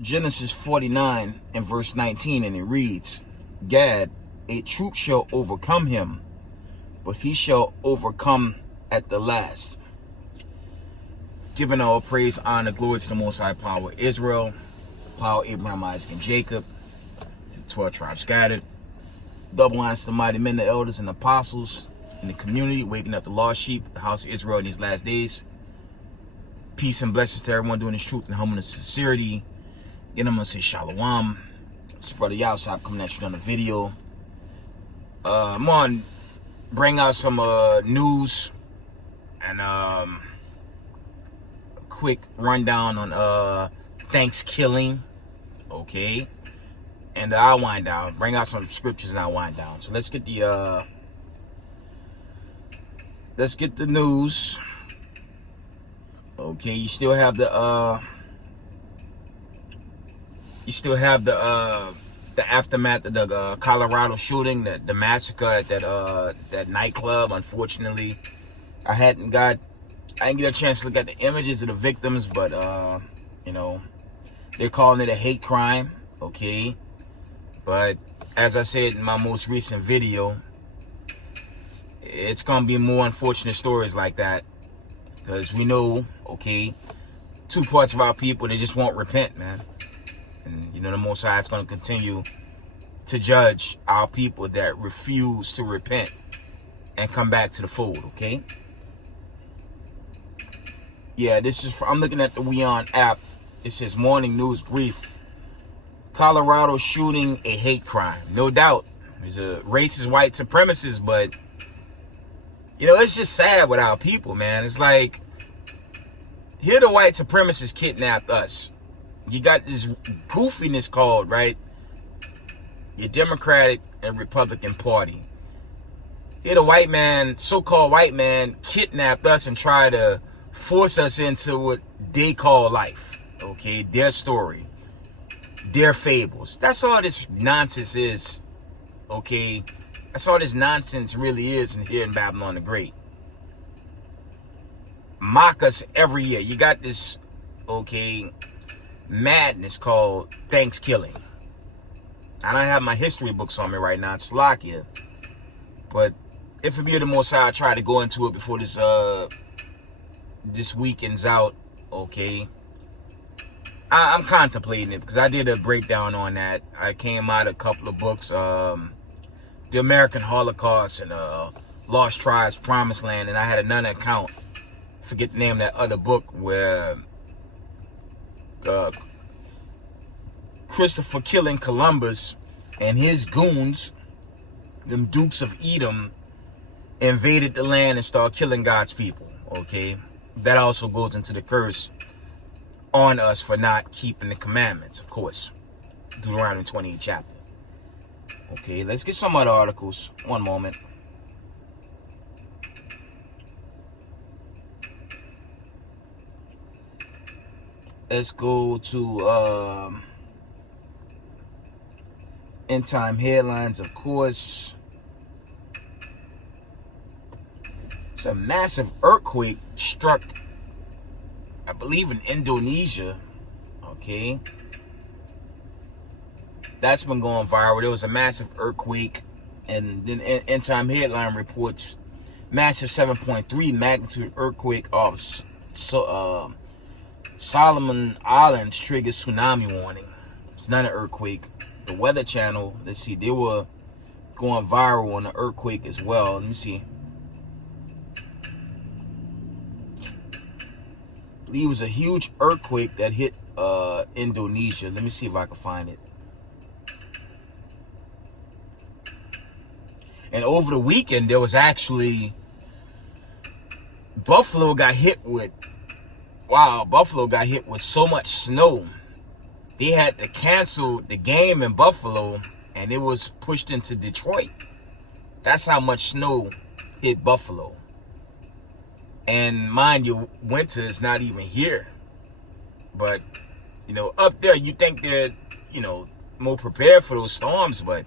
Genesis 49 and verse 19, and it reads, Gad, a troop shall overcome him, but he shall overcome at the last. Giving all praise, honor, glory to the Most High Power Israel, power Abraham, Isaac, and Jacob, the 12 tribes scattered. Double honors to the mighty men, the elders, and apostles in the community, waking up the lost sheep, the house of Israel in these last days. Peace and blessings to everyone doing this truth and humbleness and sincerity. Again, I'm going to say shalom. It's your brother Yalsop coming at you on the video. I'm going to bring out some news and a quick rundown on Thanksgiving. Okay. And I'll wind down. Bring out some scriptures and I'll wind down. So let's get the news. Okay, you still have the aftermath of the Colorado shooting, the massacre at that nightclub. Unfortunately, I didn't get a chance to look at the images of the victims, but you know, they're calling it a hate crime. Okay, but as I said in my most recent video, it's gonna be more unfortunate stories like that, because we know, okay, two parts of our people, they just won't repent, man. And you know, the Most High is going to continue to judge our people that refuse to repent and come back to the fold. Okay. Yeah, I'm looking at the WeOn app. It says morning news brief. Colorado shooting, a hate crime. No doubt. There's a racist white supremacist, but you know, it's just sad with our people, man. It's like, here the white supremacists kidnapped us. You got this goofiness called, right, your Democratic and Republican Party. Here the white man, so-called white man, kidnapped us and tried to force us into what they call life. Okay, their story, their fables. That's all this nonsense is. Okay, that's all this nonsense really is in here in Babylon the Great. Mock us every year. You got this, okay, madness called Thanksgiving. I don't have my history books on me right now. It's Slovakia. But if it be the Most High, I try to go into it before this weekend's out. Okay. I'm contemplating it because I did a breakdown on that. I came out a couple of books. The American Holocaust and Lost Tribes, Promised Land. And I had another account. Forget the name of that other book where Christopher killing Columbus and his goons, them Dukes of Edom, invaded the land and started killing God's people. Okay, that also goes into the curse on us for not keeping the commandments, of course. Deuteronomy 28 chapter. Okay, let's get some other articles. One moment. Let's go to end time headlines, of course. It's a massive earthquake struck, I believe, in Indonesia. Okay. That's been going viral. There was a massive earthquake, and then end time headline reports massive 7.3 magnitude earthquake off Solomon Islands triggers tsunami warning. It's not an earthquake. The Weather Channel, let's see, they were going viral on the earthquake as well. Let me see. I believe it was a huge earthquake that hit Indonesia. Let me see if I can find it. And over the weekend, there was actually Buffalo got hit with so much snow. They had to cancel the game in Buffalo and it was pushed into Detroit. That's how much snow hit Buffalo. And mind you, winter is not even here. But, you know, up there, you think they're, you know, more prepared for those storms, but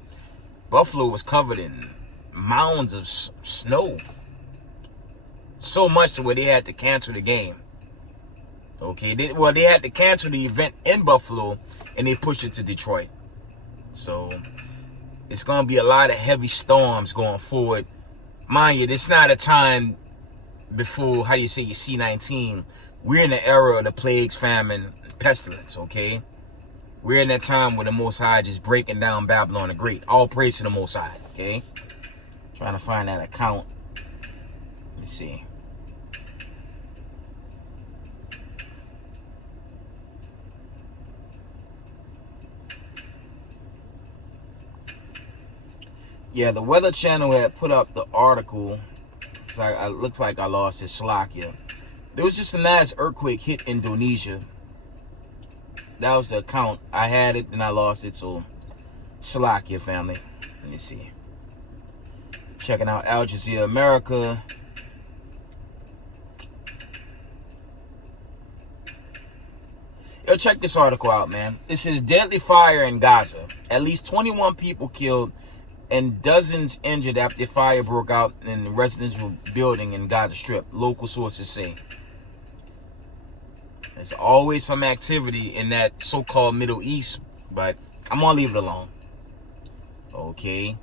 Buffalo was covered in mounds of snow. So much to where they had to cancel the game. Okay, they had to cancel the event in Buffalo, and they pushed it to Detroit. So it's going to be a lot of heavy storms going forward. Mind you, it's not a time before, how do you say, your C-19. We're in the era of the plagues, famine, pestilence, okay? We're in that time where the Most High just breaking down Babylon the Great. All praise to the Most High, okay? Trying to find that account. Let me see. Yeah, the Weather Channel had put up the article. It looks like I lost it. Slovakia. There was just a mass earthquake hit Indonesia. That was the account. I had it and I lost it. So, Slovakia, family. Let me see. Checking out Al Jazeera America. Yo, check this article out, man. It says deadly fire in Gaza. At least 21 people killed and dozens injured after fire broke out in a residential building in Gaza Strip, local sources say. There's always some activity in that so-called Middle East, but I'm gonna leave it alone. Okay.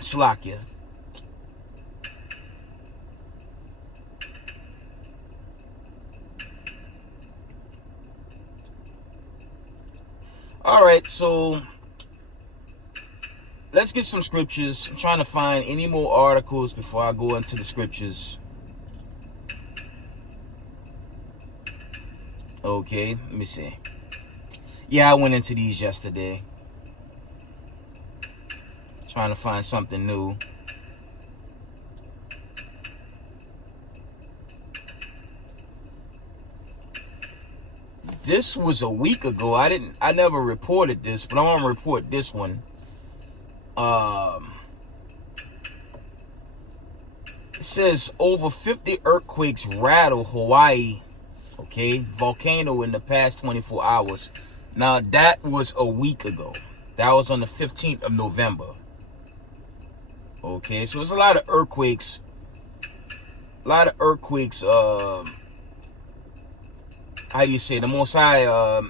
Slovakia. All right, so let's get some scriptures. I'm trying to find any more articles before I go into the scriptures. Okay, let me see. Yeah, I went into these yesterday. Trying to find something new. This was a week ago. I never reported this, but I want to report this one. It says over 50 earthquakes rattle Hawaii, okay, volcano in the past 24 hours. Now, that was a week ago. That was on the 15th of November. Okay, so there's a lot of earthquakes. How do you say, the Most High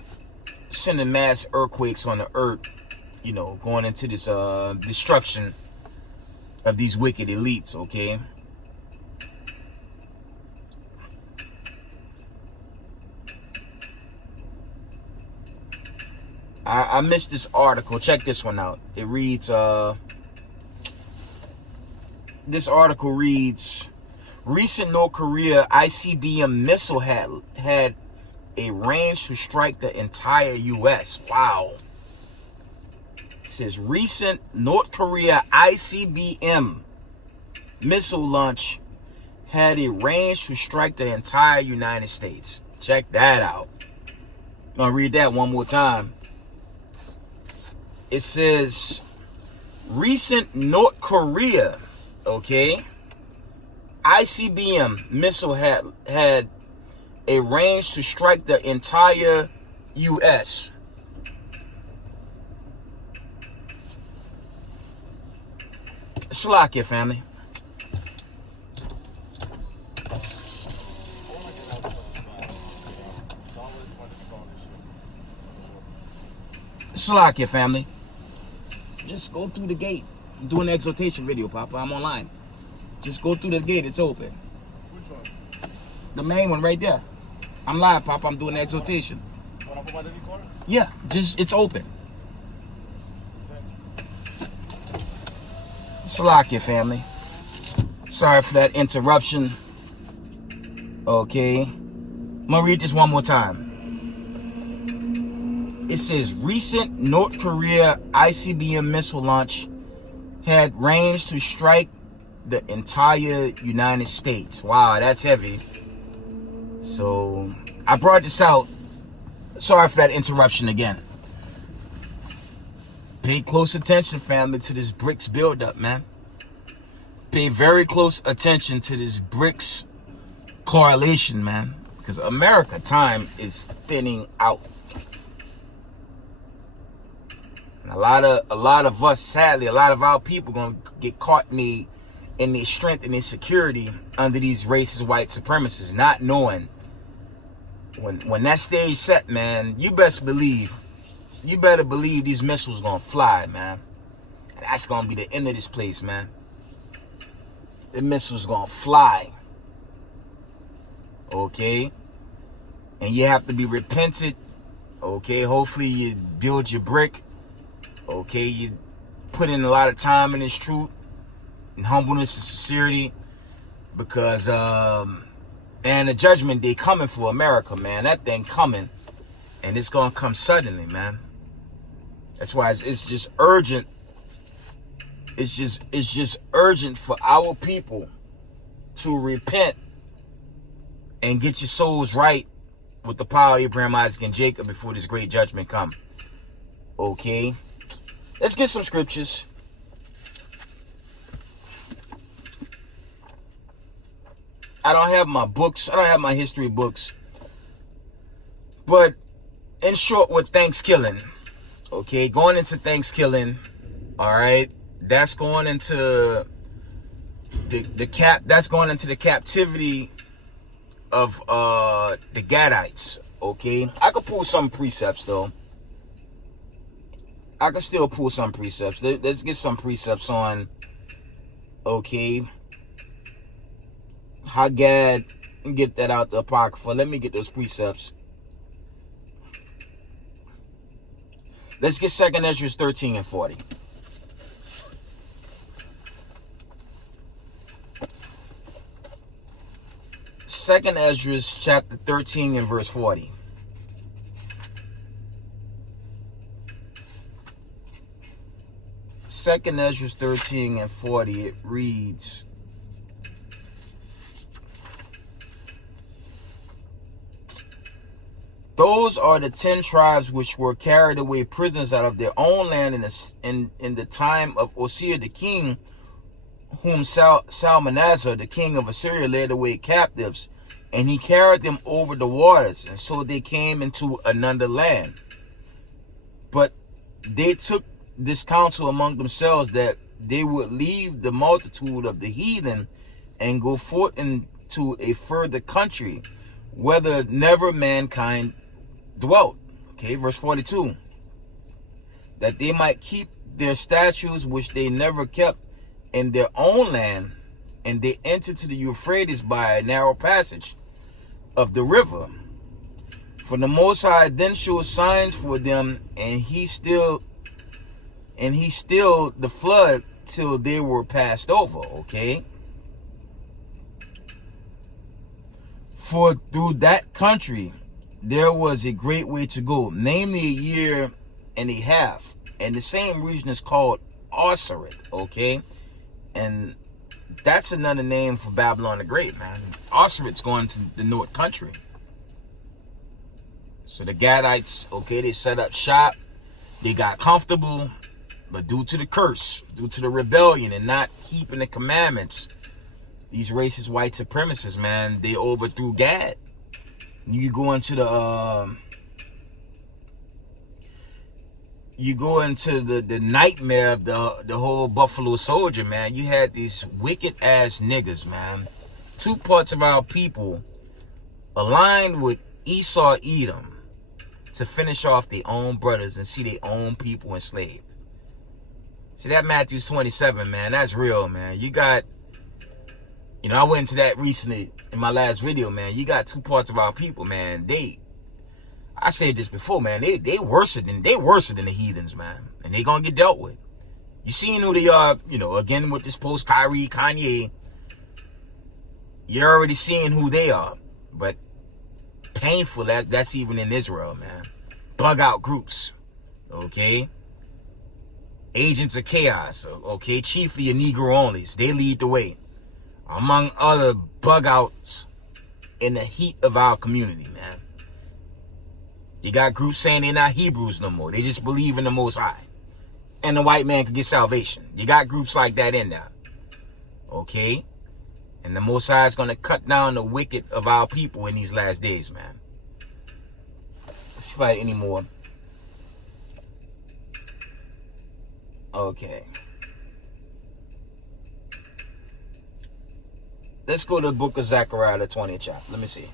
sending mass earthquakes on the earth, you know, going into this destruction of these wicked elites, okay? I missed this article. Check this one out. It reads, this article reads, recent North Korea ICBM missile had a range to strike the entire U.S. Wow. It says recent North Korea ICBM missile launch had a range to strike the entire United States. Check that out. I'm going to read that one more time. It says recent North Korea, okay, ICBM missile had a range to strike the entire U.S. Slovakia, family. Slovakia, family. Just go through the gate. I'm doing an exhortation video, Papa. I'm online. Just go through the gate. It's open. Which one? The main one right there. I'm live, Papa. I'm doing an exhortation. Yeah, just, it's open. Slovakia, family. Sorry for that interruption. Okay. I'm going to read this one more time. It says, recent North Korea ICBM missile launch had range to strike the entire United States. Wow, that's heavy. So, I brought this out. Sorry for that interruption again. Pay close attention, family, to this BRICS buildup, man. Pay very close attention to this BRICS correlation, man. Because America time is thinning out. And a lot of us, sadly, a lot of our people gonna get caught in their strength and their security under these racist white supremacists, not knowing when that stage set, man, you better believe these missiles gonna fly, man. And that's gonna be the end of this place, man. The missiles gonna fly. Okay? And you have to be repentant. Okay? Hopefully you build your brick. Okay? You put in a lot of time in this truth and humbleness and sincerity. Because and the judgment day coming for America, man. That thing coming. And it's gonna come suddenly, man. That's why it's just urgent. It's just urgent for our people to repent and get your souls right with the power of Abraham, Isaac, and Jacob before this great judgment come. Okay? Let's get some scriptures. I don't have my books. I don't have my history books. But in short, with Thanksgiving, okay, going into Thanksgiving, all right, that's going into that's going into the captivity of the Gadites. Okay, I could pull some precepts though. I could still pull some precepts. Let's get some precepts on. Okay, how Gad get that out the Apocrypha. Let me get those precepts. Let's get 2 Ezra 13 and 40. Second Ezra chapter 13 and verse 40. Second Ezra 13 and 40, it reads, those are the 10 tribes which were carried away prisoners out of their own land in the time of Osea the king, whom Salmanasar, the king of Assyria, led away captives, and he carried them over the waters, and so they came into another land. But they took this counsel among themselves that they would leave the multitude of the heathen and go forth into a further country, whether never mankind dwelt. Okay, verse 42. That they might keep their statutes which they never kept in their own land, and they entered to the Euphrates by a narrow passage of the river. For the Most High then showed signs for them, and he stilled the flood till they were passed over. Okay. For through that country there was a great way to go, namely a year and a half, and the same region is called Oseret. Okay. And that's another name for Babylon the Great, man. Osseret's going to the north country. So the Gadites, okay, they set up shop. They got comfortable. But due to the curse, due to the rebellion and not keeping the commandments, these racist white supremacists, man, they overthrew Gad. You go into the nightmare of the whole Buffalo Soldier, man. You had these wicked ass niggas, man. 2 parts of our people aligned with Esau Edom to finish off their own brothers and see their own people enslaved. See that Matthew 27, man, that's real, man. You got, I went into that recently in my last video, man. You got 2 parts of our people, man. I said this before, man. They worse than the heathens, man. And they gonna get dealt with. You seeing who they are, again with this post Kyrie, Kanye. You're already seeing who they are. But painful that's even in Israel, man. Bug out groups. Okay? Agents of chaos. Okay? Chiefly your Negro onlys. They lead the way. Among other bug outs in the heat of our community, man. You got groups saying they're not Hebrews no more. They just believe in the Most High. And the white man can get salvation. You got groups like that in there. Okay? And the Most High is going to cut down the wicked of our people in these last days, man. Let's fight anymore. Okay. Let's go to the book of Zechariah, the 20th chapter. Let me see.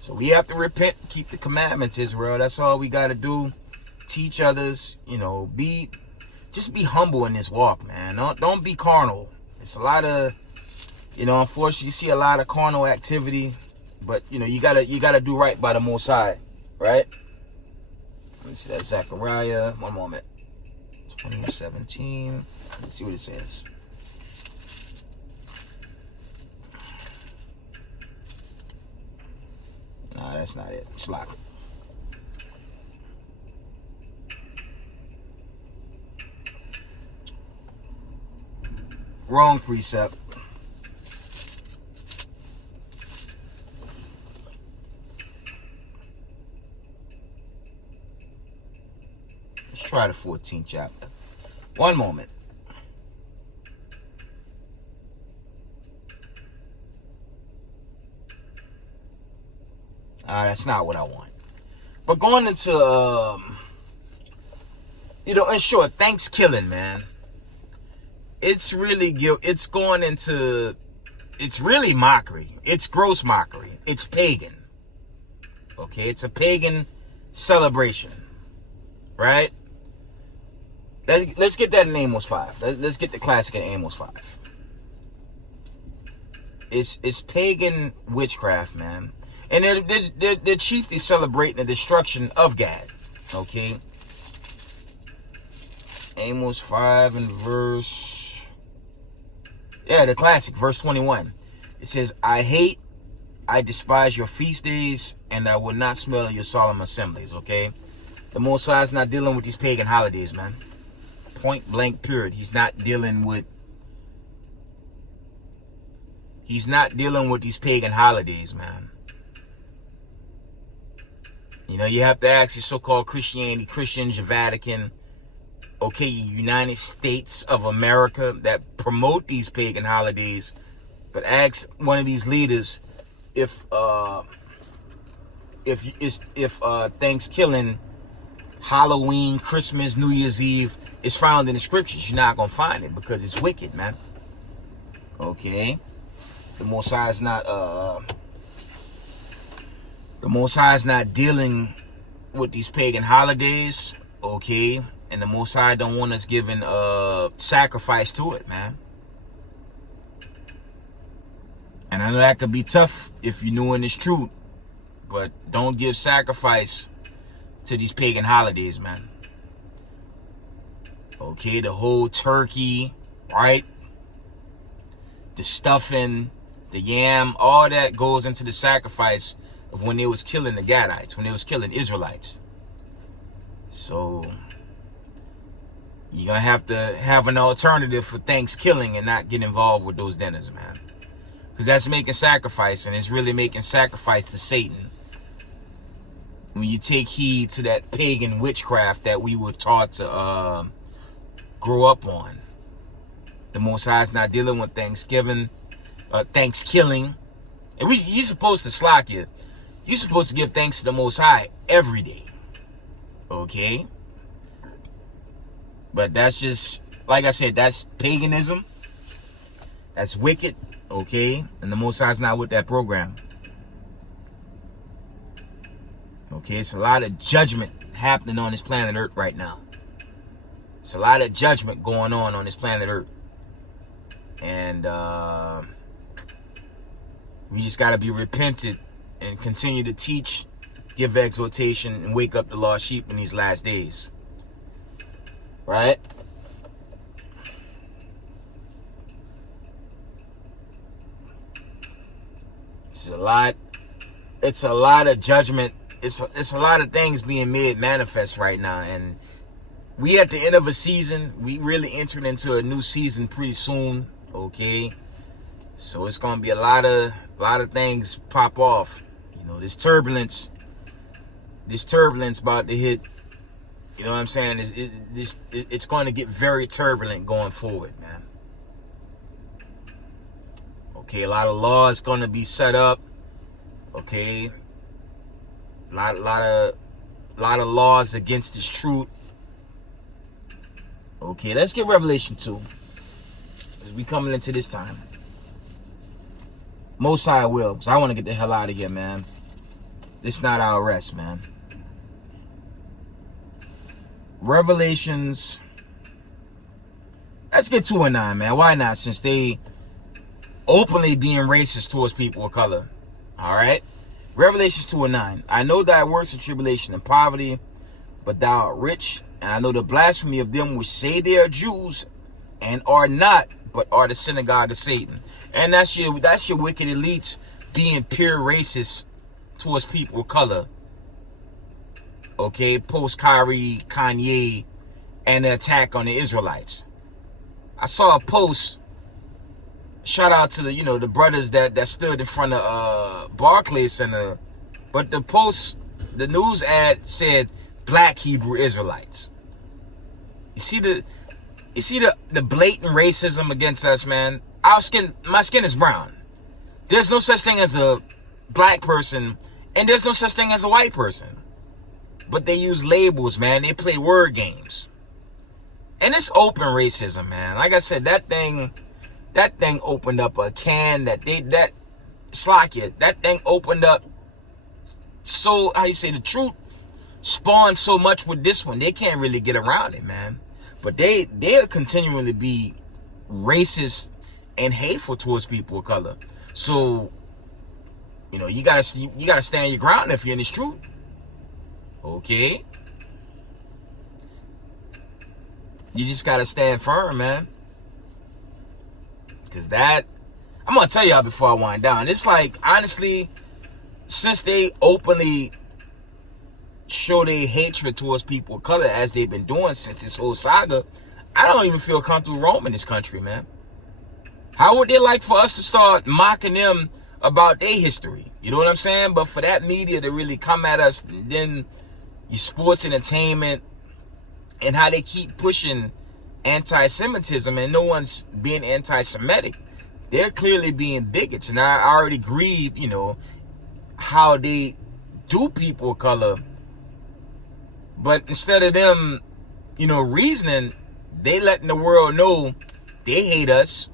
So we have to repent, keep the commandments, Israel. That's all we got to do. Teach others, just be humble in this walk, man. Don't be carnal. It's a lot of, unfortunately, you see a lot of carnal activity, but you gotta do right by the Most High, right? Let me see that Zechariah. One moment. 20:17. Let's see what it says. Nah, that's not it. Slack. Wrong precept. Let's try the 14th chapter. One moment. That's not what I want. But going into, in short, Thanksgiving, man. It's really it's going into, it's really mockery. It's gross mockery. It's pagan. Okay, it's a pagan celebration, right? Let's get that in Amos 5. Let's get the classic in Amos 5. It's pagan witchcraft, man. And they're chiefly celebrating the destruction of Gad. Okay. Amos 5 and the classic, verse 21. It says, I despise your feast days, and I will not smell of your solemn assemblies, okay? The Most High is not dealing with these pagan holidays, man. Point blank period. He's not dealing with these pagan holidays, man. You have to ask your so-called Christians, your Vatican, okay, United States of America that promote these pagan holidays, but ask one of these leaders if Thanksgiving, Halloween, Christmas, New Year's Eve is found in the scriptures. You're not gonna find it because it's wicked, man. Okay, the Most High is not dealing with these pagan holidays, okay? And the Most High don't want us giving sacrifice to it, man. And I know that could be tough if you're knowing this truth, but don't give sacrifice to these pagan holidays, man. Okay, the whole turkey, right? The stuffing, the yam, all that goes into the sacrifice of when they was killing the Gadites, when they was killing Israelites. So you're gonna have to have an alternative for Thanksgiving and not get involved with those dinners, man. Because that's making sacrifice, and it's really making sacrifice to Satan. When you take heed to that pagan witchcraft that we were taught to grow up on. The Most High is not dealing with Thanksgiving. And you're supposed to slack it. You're supposed to give thanks to the Most High every day. Okay? But that's just, like I said, that's paganism. That's wicked. Okay? And the Most High is not with that program. Okay? It's a lot of judgment happening on this planet Earth right now. It's a lot of judgment going on this planet Earth. And we just got to be repentant and continue to teach, give exhortation, and wake up the lost sheep in these last days. Right? It's a lot of judgment. It's a lot of things being made manifest right now. And we at the end of a season. We really entering into a new season pretty soon. Okay? So it's going to be a lot of things pop off. This turbulence about to hit. You know what I'm saying? It's going to get very turbulent going forward, man. Okay, a lot of laws going to be set up. Okay, a lot of laws against this truth. Okay, let's get Revelation 2. As we coming into this time. Most High will, because I want to get the hell out of here, man. This not our rest, man. Revelations. Let's get 2 and 9, man. Why not? Since they openly being racist towards people of color. Alright? Revelations 2 and 9. I know thy works of tribulation and poverty, but thou art rich. And I know the blasphemy of them which say they are Jews and are not, but are the synagogue of Satan. And that's your wicked elites being pure racist towards people of color. Okay, post Kyrie, Kanye, and the attack on the Israelites. I saw a post. Shout out to the the brothers that stood in front of Barclays Center, but the post, the news ad said Black Hebrew Israelites. You see the blatant racism against us, man. My skin is brown. There's no such thing as a black person, and there's no such thing as a white person. But they use labels, man. They play word games. And it's open racism, man. Like I said, that thing opened up a can that thing opened up. So, how you say, the truth spawned so much with this one. They can't really get around it, man. But they'll continually be racist and hateful towards people of color. So, you gotta stand your ground if you're in this truth. Okay? You just gotta stand firm, man. Because I'm gonna tell y'all before I wind down. It's like, honestly, since they openly show their hatred towards people of color as they've been doing since this whole saga, I don't even feel comfortable roaming this country, man. How would they like for us to start mocking them about their history? You know what I'm saying? But for that media to really come at us, and then your sports entertainment, and how they keep pushing anti-Semitism, and no one's being anti-Semitic. They're clearly being bigots. And I already grieve, how they do people of color. But instead of them, reasoning, they letting the world know they hate us.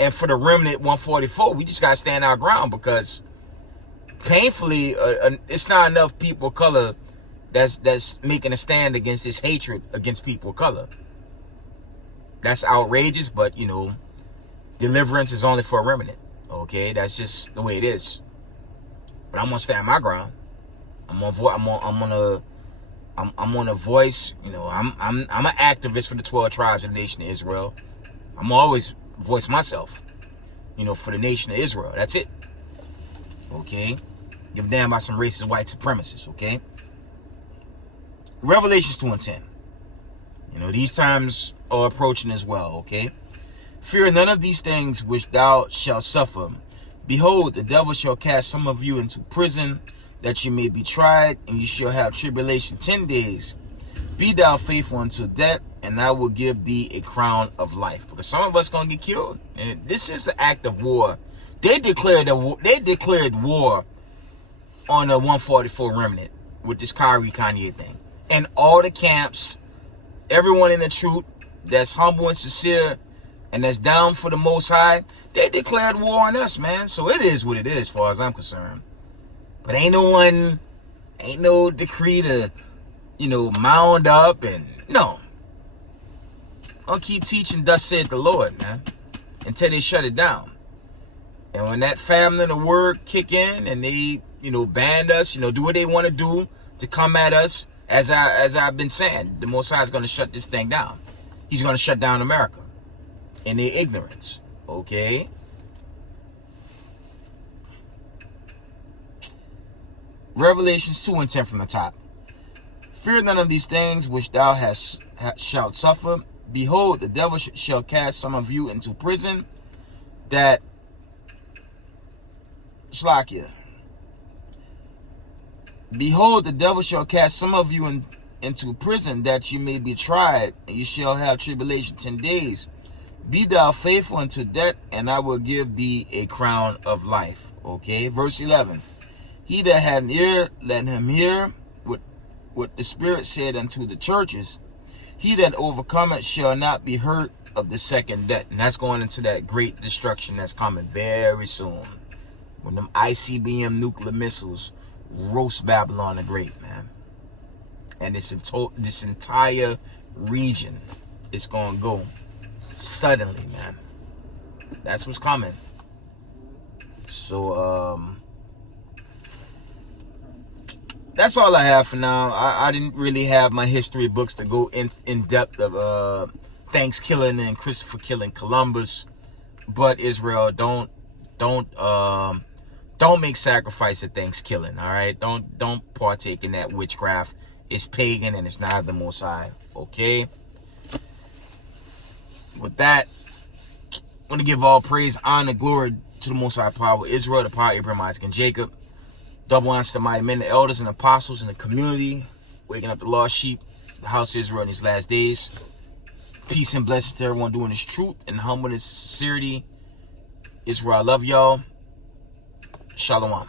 And for the remnant 144, we just got to stand our ground, because painfully, it's not enough people of color that's making a stand against this hatred against people of color. That's outrageous, but, deliverance is only for a remnant. Okay? That's just the way it is. But I'm going to stand my ground. I'm going to voice, I'm an activist for the 12 tribes of the nation of Israel. I'm always voice myself, for the nation of Israel. That's it. Okay? Give a damn about some racist white supremacists, okay? Revelations 2 and 10. These times are approaching as well, okay? Fear none of these things which thou shalt suffer. Behold, the devil shall cast some of you into prison, that you may be tried, and you shall have tribulation 10 days. Be thou faithful unto death, and I will give thee a crown of life. Because some of us gonna get killed, and this is an act of war. They declared war on the 144 remnant with this Kyrie Kanye thing, and all the camps, everyone in the truth that's humble and sincere and that's down for the Most High, they declared war on us, man. So it is what it is, as far as I'm concerned. But ain't no decree to, mound up, and no. I'll keep teaching, thus saith the Lord, man, until they shut it down. And when that family and the word kick in, and they, ban us, do what they want to do to come at us, as I've been saying, the Most High is going to shut this thing down. He's going to shut down America in their ignorance. Okay? Revelations 2 and 10 from the top. Fear none of these things which thou shalt suffer. Behold, the devil shall cast some of you into prison, that Slakia. Behold, the devil shall cast some of you into prison, that you may be tried, and you shall have tribulation 10 days. Be thou faithful unto death, and I will give thee a crown of life. Okay, verse 11. He that had an ear, let him hear what the Spirit said unto the churches. He that overcometh shall not be hurt of the second death. And that's going into that great destruction that's coming very soon. When them ICBM nuclear missiles roast Babylon the Great, man. And this entire region is going to go suddenly, man. That's what's coming. So, that's all I have for now. I didn't really have my history books to go in depth of Thanksgiving and Christopher killing Columbus. But Israel, don't make sacrifice at Thanksgiving, all right? Don't partake in that witchcraft. It's pagan and it's not of the Most High, okay? With that, I want to give all praise, honor, glory to the Most High power, Israel, the power of Abraham, Isaac, and Jacob. Double honors to the mighty men, the elders, and apostles in the community, waking up the lost sheep, the house of Israel in these last days. Peace and blessings to everyone doing this truth and humbleness, sincerity. Israel, I love y'all. Shalom.